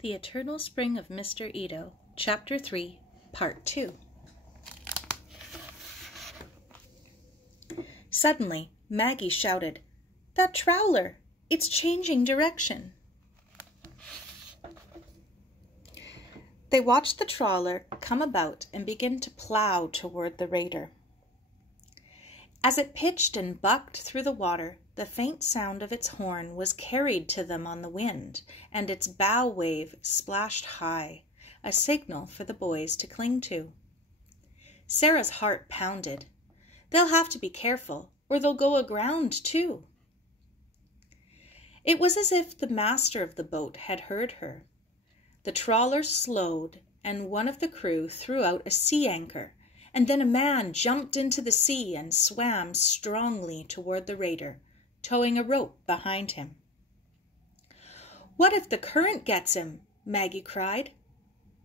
The Eternal Spring of Mr. Ito, Chapter 3, Part 2. Suddenly, Maggie shouted, "That trawler! It's changing direction!" They watched the trawler come about and begin to plow toward the raider. As it pitched and bucked through the water, the faint sound of its horn was carried to them on the wind, and its bow wave splashed high, a signal for the boys to cling to. Sara's heart pounded. They'll have to be careful, or they'll go aground too. It was as if the master of the boat had heard her. The trawler slowed, and one of the crew threw out a sea anchor, and then a man jumped into the sea and swam strongly toward the raider, towing a rope behind him. "What if the current gets him?" Maggie cried.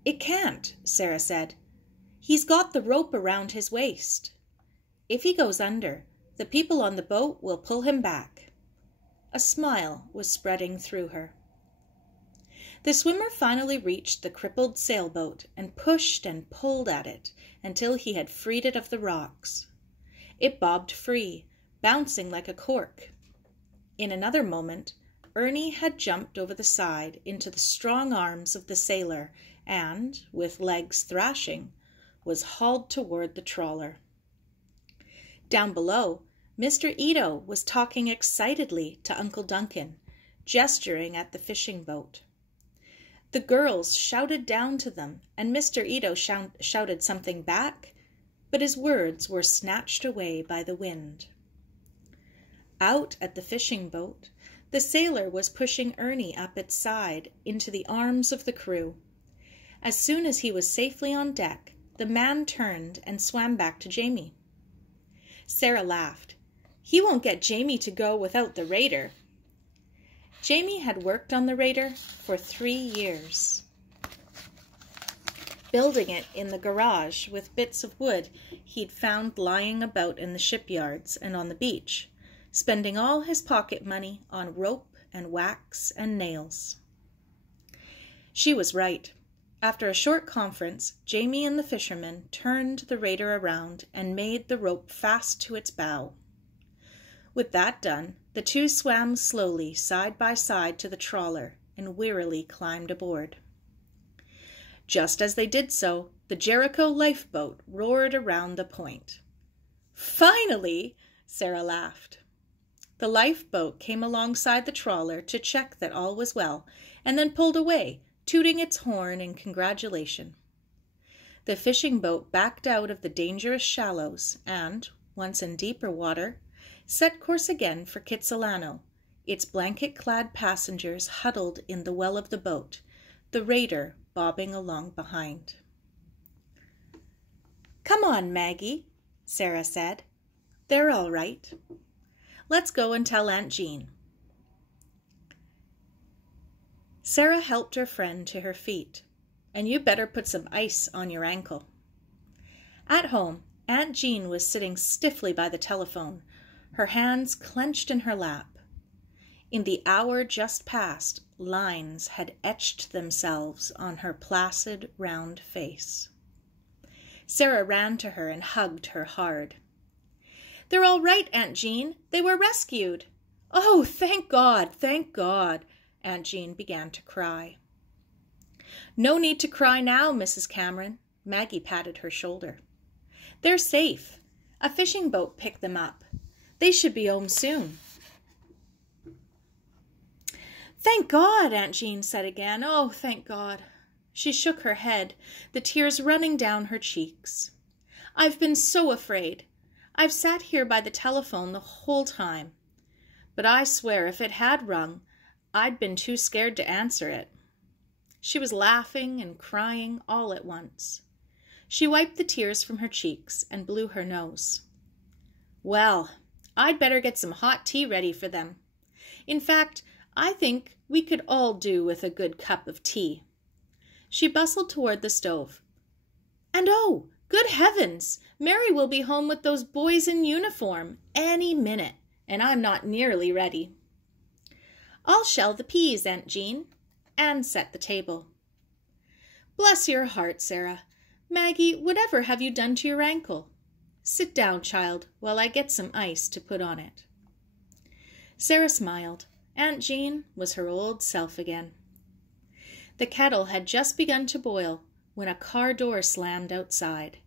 "It can't," Sara said. "He's got the rope around his waist. If he goes under, the people on the boat will pull him back." A smile was spreading through her. The swimmer finally reached the crippled sailboat and pushed and pulled at it until he had freed it of the rocks. It bobbed free, bouncing like a cork. In another moment, Ernie had jumped over the side into the strong arms of the sailor and, with legs thrashing, was hauled toward the trawler. Down below, Mr. Ito was talking excitedly to Uncle Duncan, gesturing at the fishing boat. The girls shouted down to them, and Mr. Ito shouted something back, but his words were snatched away by the wind. Out at the fishing boat, the sailor was pushing Ernie up its side into the arms of the crew. As soon as he was safely on deck, the man turned and swam back to Jamie. Sara laughed. "He won't get Jamie to go without the raider." Jamie had worked on the raider for 3 years, building it in the garage with bits of wood he'd found lying about in the shipyards and on the beach, spending all his pocket money on rope and wax and nails. She was right. After a short conference, Jamie and the fishermen turned the raider around and made the rope fast to its bow. With that done, the two swam slowly side by side to the trawler and wearily climbed aboard. Just as they did so, the Jericho lifeboat roared around the point. "Finally!" Sara laughed. The lifeboat came alongside the trawler to check that all was well, and then pulled away, tooting its horn in congratulation. The fishing boat backed out of the dangerous shallows and, once in deeper water, set course again for Kitsilano, its blanket-clad passengers huddled in the well of the boat, the raider bobbing along behind. "Come on, Maggie," Sara said. "They're all right. Let's go and tell Aunt Jean." Sara helped her friend to her feet. "And you better put some ice on your ankle." At home, Aunt Jean was sitting stiffly by the telephone, her hands clenched in her lap. In the hour just past, lines had etched themselves on her placid, round face. Sara ran to her and hugged her hard. "They're all right, Aunt Jean. They were rescued." "Oh, thank God, thank God." Aunt Jean began to cry. "No need to cry now, Mrs. Cameron." Maggie patted her shoulder. "They're safe. A fishing boat picked them up. They should be home soon." "Thank God," Aunt Jean said again. "Oh, thank God." She shook her head, the tears running down her cheeks. "I've been so afraid. I've sat here by the telephone the whole time. But I swear if it had rung, I'd been too scared to answer it." She was laughing and crying all at once. She wiped the tears from her cheeks and blew her nose. "Well, I'd better get some hot tea ready for them. In fact, I think we could all do with a good cup of tea." She bustled toward the stove. "And oh, good heavens! Mary will be home with those boys in uniform any minute, and I'm not nearly ready." "I'll shell the peas, Aunt Jean." and set the table. "Bless your heart, Sara. Maggie, whatever have you done to your ankle? Sit down, child, while I get some ice to put on it." Sara smiled. Aunt Jean was her old self again. The kettle had just begun to boil when a car door slammed outside.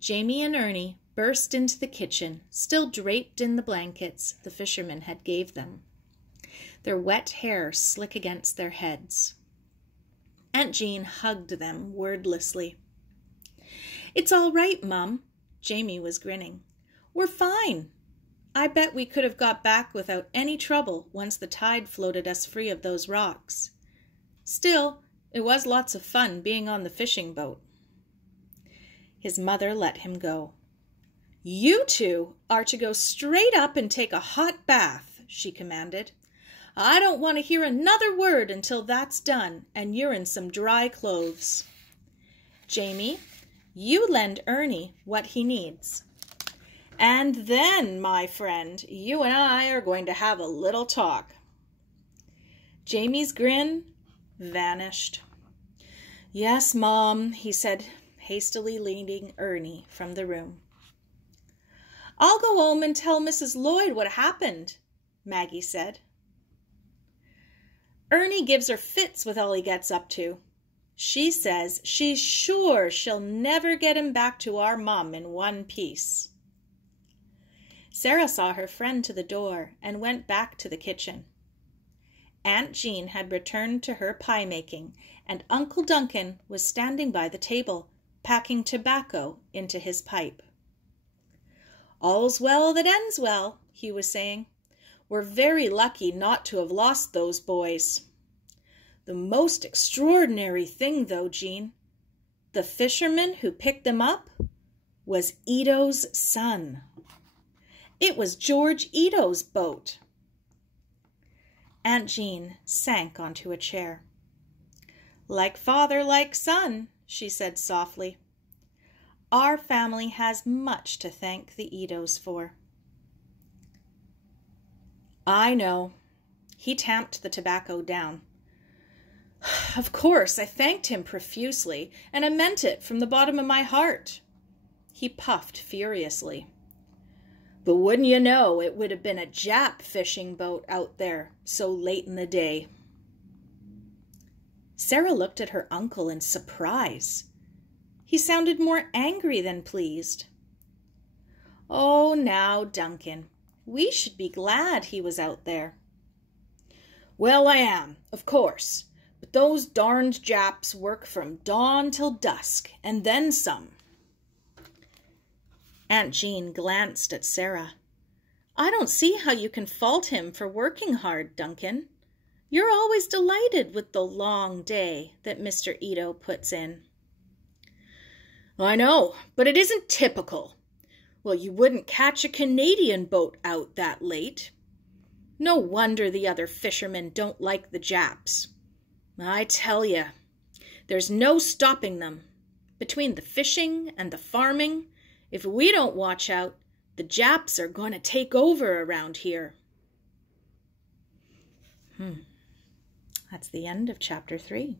Jamie and Ernie burst into the kitchen, still draped in the blankets the fishermen had gave them, their wet hair slick against their heads. Aunt Jean hugged them wordlessly. "It's all right, Mum." Jamie was grinning. "We're fine. I bet we could have got back without any trouble once the tide floated us free of those rocks. Still, it was lots of fun being on the fishing boat." His mother let him go. "You two are to go straight up and take a hot bath," she commanded. "I don't want to hear another word until that's done and you're in some dry clothes. Jamie, you lend Ernie what he needs. And then, my friend, you and I are going to have a little talk." Jamie's grin vanished. "Yes, Mom," he said, hastily leading Ernie from the room. "I'll go home and tell Mrs. Lloyd what happened," Maggie said. "Ernie gives her fits with all he gets up to. She says she's sure she'll never get him back to our mum in one piece." Sara saw her friend to the door and went back to the kitchen. Aunt Jean had returned to her pie making, and Uncle Duncan was standing by the table, packing tobacco into his pipe. "All's well that ends well," he was saying. "We're very lucky not to have lost those boys. The most extraordinary thing, though, Jean, the fisherman who picked them up was Ito's son. It was George Ito's boat." Aunt Jean sank onto a chair. "Like father, like son," she said softly. "Our family has much to thank the Itos for." "I know." He tamped the tobacco down. "Of course, I thanked him profusely, and I meant it from the bottom of my heart." He puffed furiously. "But wouldn't you know, it would have been a Jap fishing boat out there so late in the day." Sara looked at her uncle in surprise. He sounded more angry than pleased. "Oh, now, Duncan, we should be glad he was out there." "Well, I am, of course, but those darned Japs work from dawn till dusk, and then some." Aunt Jean glanced at Sara. "I don't see how you can fault him for working hard, Duncan. You're always delighted with the long day that Mr. Ito puts in." "I know, but it isn't typical. Well, you wouldn't catch a Canadian boat out that late. No wonder the other fishermen don't like the Japs. I tell you, there's no stopping them. Between the fishing and the farming, if we don't watch out, the Japs are going to take over around here." That's the end of chapter 3.